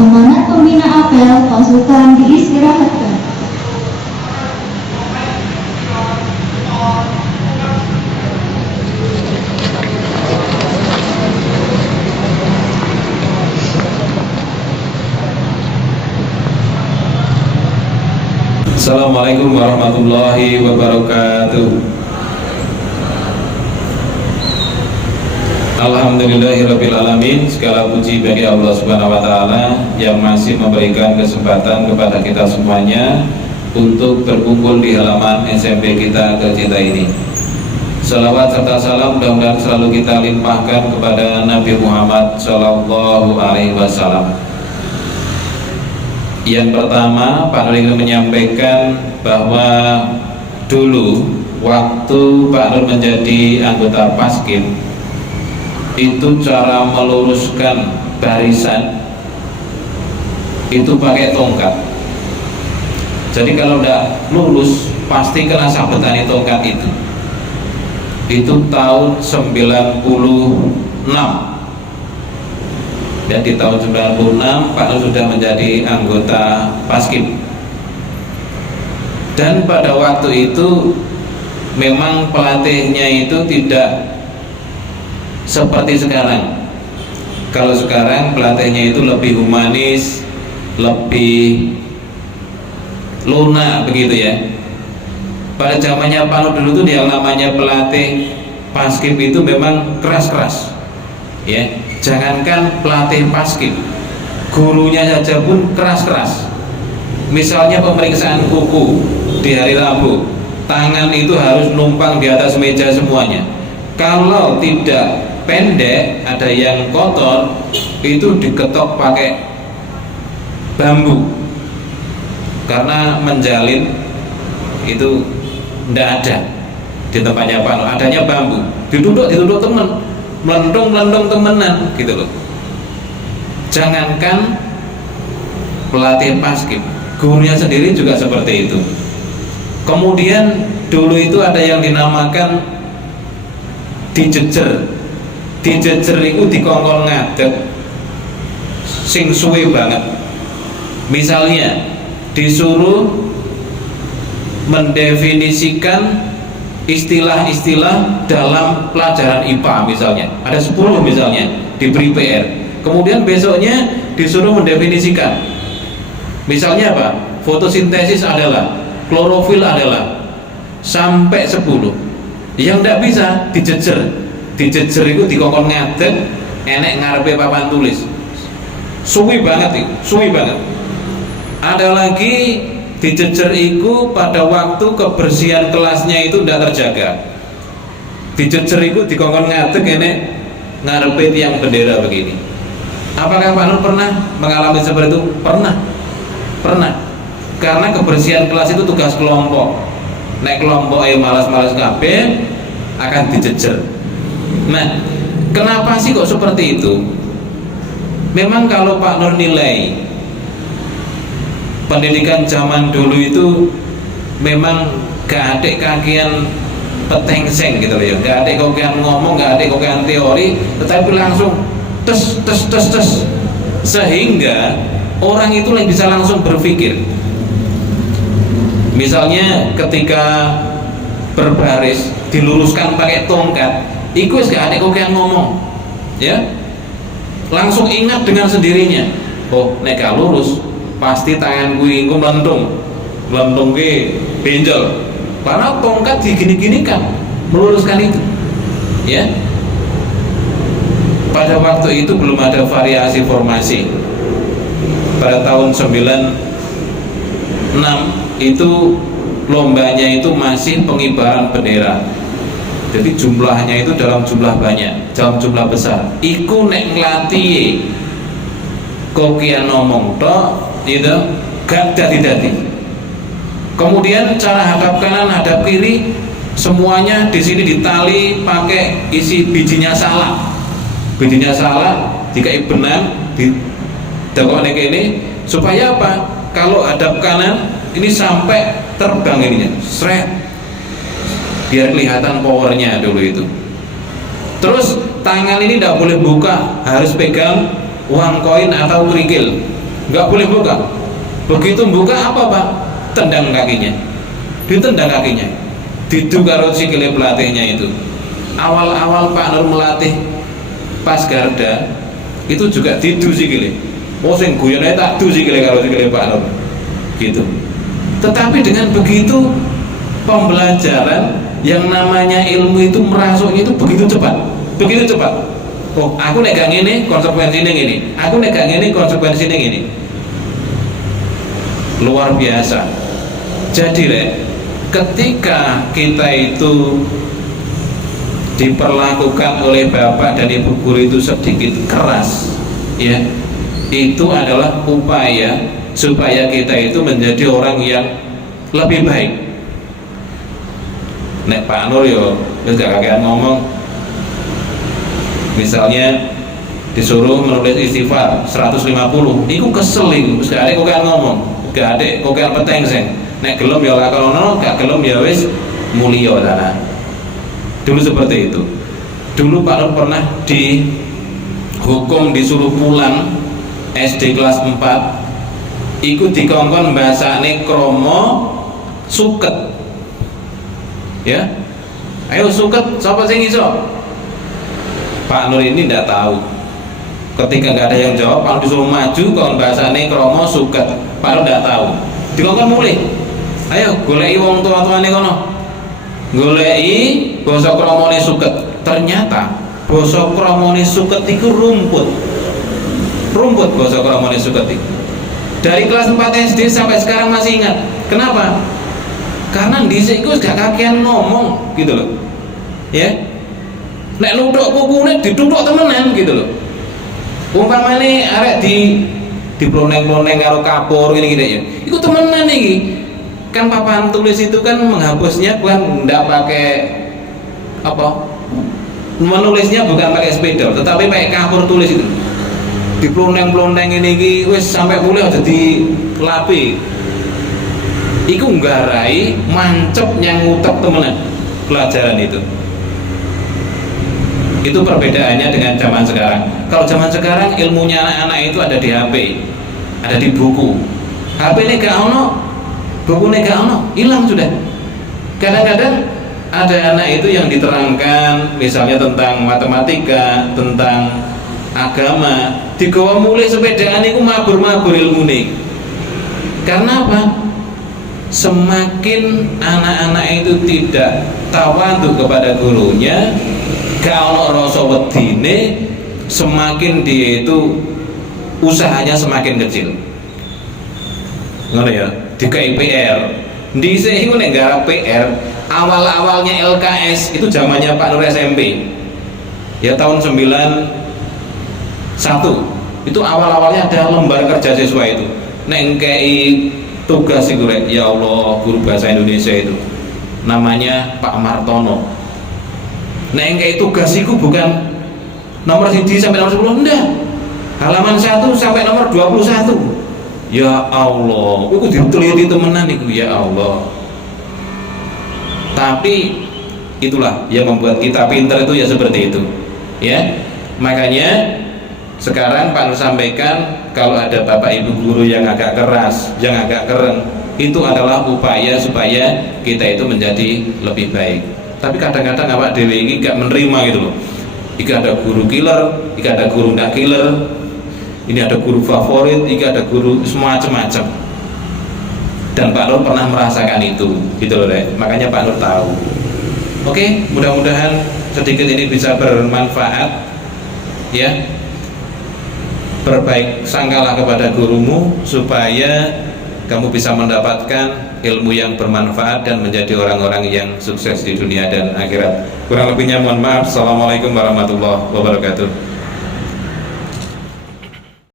Amanat pembina apel, pasukan diistirahatkan. Assalamualaikum warahmatullahi wabarakatuh. Alhamdulillahirabbil alamin. Segala puji bagi Allah Subhanahu wa taala yang masih memberikan kesempatan kepada kita semuanya untuk berkumpul di halaman SMP kita tercinta ini. Salawat serta salam mudah-mudahan selalu kita limpahkan kepada Nabi Muhammad Shallallahu Alaihi Wasallam. Yang pertama, Pak Nur ingin menyampaikan bahwa dulu waktu Pak Nur menjadi anggota Paskim, itu cara meluruskan barisan itu pakai tongkat. Jadi kalau tidak lurus pasti kena sabetan tongkat itu. Itu tahun 96. Dan di tahun 96 Pak Nur sudah menjadi anggota Paskim. Dan pada waktu itu memang pelatihnya itu tidak seperti sekarang. Kalau sekarang pelatihnya itu lebih humanis, lebih lunak begitu ya. Pada zamannya Pak Nur dulu itu yang namanya pelatih Paskim itu memang keras-keras ya. Jangankan pelatih Paskim, gurunya saja pun keras-keras. Misalnya pemeriksaan kuku di hari Rabu, tangan itu harus numpang di atas meja semuanya. Kalau tidak pendek, ada yang kotor, itu diketok pakai bambu. Karena menjalin itu tidak ada di tempatnya Pak Nur, adanya bambu. Dituduh teman, melendung temenan gitu loh. Jangankan pelatih Paskim, gurunya sendiri juga seperti itu. Kemudian dulu itu ada yang dinamakan dijejer itu dikongkon ngadeg sing suwe banget. Misalnya disuruh mendefinisikan istilah-istilah dalam pelajaran IPA misalnya, ada 10 misalnya, diberi PR. Kemudian besoknya disuruh mendefinisikan, misalnya apa? Fotosintesis adalah, klorofil adalah, sampai 10. Yang tidak bisa dijejer itu dikongkon ngadeg, enek ngarepe papan tulis, suwi banget itu, suwi banget. Ada lagi dijejer itu pada waktu kebersihan kelasnya itu tidak terjaga. Dijejer itu dikongkon ngadeg enek ngarepe tiang bendera begini. Apakah Pak Nur pernah mengalami seperti itu? Pernah. Karena kebersihan kelas itu tugas kelompok. Nek kelompok yang malas-malas kabeh akan dijejer. Nah, kenapa sih kok seperti itu? Memang kalau Pak Nur nilai pendidikan zaman dulu itu memang gak ada kakian petengseng gitu loh ya, gak ada kakian ngomong, gak ada kakian teori, tetapi langsung tes, sehingga orang itu bisa langsung berpikir. Misalnya ketika berbaris diluruskan pakai tongkat, itu gak ada kakian ngomong ya, langsung ingat dengan sendirinya, oh nek lurus pasti tangan gue ingku melentung ke benjol, karena tongkat digini-gini kan meluruskan itu ya. Pada waktu itu belum ada variasi formasi. Pada tahun 96 itu lombanya itu masih pengibaran bendera, jadi jumlahnya itu dalam jumlah banyak, dalam jumlah besar. Iku nek ngelatih kokian ngomong tok itu gak dadi. Kemudian cara hadap kanan hadap kiri semuanya di sini ditali pakai isi bijinya salah dikai benang di dekone ini supaya apa? Kalau hadap kanan ini sampai terbang ininya, seret, biar kelihatan powernya dulu itu. Terus tangan ini tidak boleh buka, harus pegang uang koin atau kerikil. nggak boleh buka. Begitu buka apa Pak? Tendang kakinya, ditendang kakinya, didu karo sikile pelatihnya itu. Awal-awal Pak Nur melatih pas Garda itu juga didu sikile. Oh sing guyone tak du sikile karo sikile Pak Nur. Gitu. Tetapi dengan begitu pembelajaran yang namanya ilmu itu merasuknya itu begitu cepat, begitu cepat. Oh, aku nek gak ngene konsekuensinya ngene. Aku nek gak ngene konsekuensinya ngene. Luar biasa. Jadi ketika kita itu diperlakukan oleh bapak dan ibu guru itu sedikit keras, ya, itu adalah upaya supaya kita itu menjadi orang yang lebih baik. Nek Pak Nur yo gak kakean ngomong, misalnya disuruh menulis istighfar 150, iku kesel iku, gak ada kakean ngomong, gak ada kakean petengseng. Nek gelem ya lakono, gak gelem ya wis mulya tanah. Dulu seperti itu. Dulu Pak Nur pernah dihukum disuruh pulang SD kelas 4, ikut dikongkon bahasane kromo suket. Ya, ayo suket, siapa sing iso? Pak Nur ini tidak tahu. Ketika nggak ada yang jawab, Pak Nur disuruh maju, kon bahasane kromo suket. Pak Nur tidak tahu. Dikongkon mulai. Ayo, goleki wong tua-tuane kono. Goleki basa kromone suket. Ternyata basa kromone suket itu rumput. Rumput basa kromone suket itu. Dari kelas 4 SD sampai sekarang masih ingat. Kenapa? Karena dhisik iku gak kakean ngomong gitu loh. Ya. Nek nuthuk kukune dituthuk temenan gitu loh. Umpamane arek diploneng-ploneng karo kapur gini-gini ya. Iku temenan iki. Kan papan tulis itu kan menghapusnya bukan ndak pakai apa? Menulisnya bukan pakai spidol, tetapi pakai kapur tulis itu. Diploneng-ploneng ini iki wis sampai mulai aja dilapi. Iku nggarai mancep yang ngutek temenan pelajaran itu. Itu perbedaannya dengan zaman sekarang. Kalau zaman sekarang ilmunya anak-anak itu ada di HP, ada di buku. HP ini gak ono, buku ini gak ono, hilang sudah. Kadang-kadang ada anak itu yang diterangkan misalnya tentang matematika, tentang agama, digawa mulai sepedaan itu mabur-mabur ilmu nih. Karena apa? Semakin anak-anak itu tidak tawadhu kepada gurunya, kalau rasa wedine, semakin dia itu usahanya semakin kecil. Ngono ya, dikai PR. Dhisik iku nek garap PR, awal-awalnya LKS itu zamannya Pak Nur SMP. Ya tahun 91. Itu awal-awalnya ada lembar kerja siswa itu. Nek ngkei tugas itu, ya Allah, guru bahasa Indonesia itu namanya Pak Martono. Nah yang kayak tugas itu bukan nomor 1 sampai nomor 10, enggak, halaman 1 sampai nomor 21. Ya Allah, aku diteliti temenan itu, ya Allah. Tapi itulah yang membuat kita pintar itu ya seperti itu, ya. Makanya sekarang Pak Nur sampaikan, kalau ada bapak ibu guru yang agak keras, yang agak keren, itu adalah upaya supaya kita itu menjadi lebih baik. Tapi kadang-kadang awak dhewe iki gak menerima gitu loh. Iki ada guru killer, iki ada guru ndak killer, ini ada guru favorit, iki ada guru semacam-macam. Dan Pak Nur pernah merasakan itu, gitu loh deh. Makanya Pak Nur tahu. Oke, mudah-mudahan sedikit ini bisa bermanfaat, ya. Berbaik sangkalah kepada gurumu supaya kamu bisa mendapatkan ilmu yang bermanfaat dan menjadi orang-orang yang sukses di dunia dan akhirat. Kurang lebihnya mohon maaf. Assalamualaikum warahmatullahi wabarakatuh.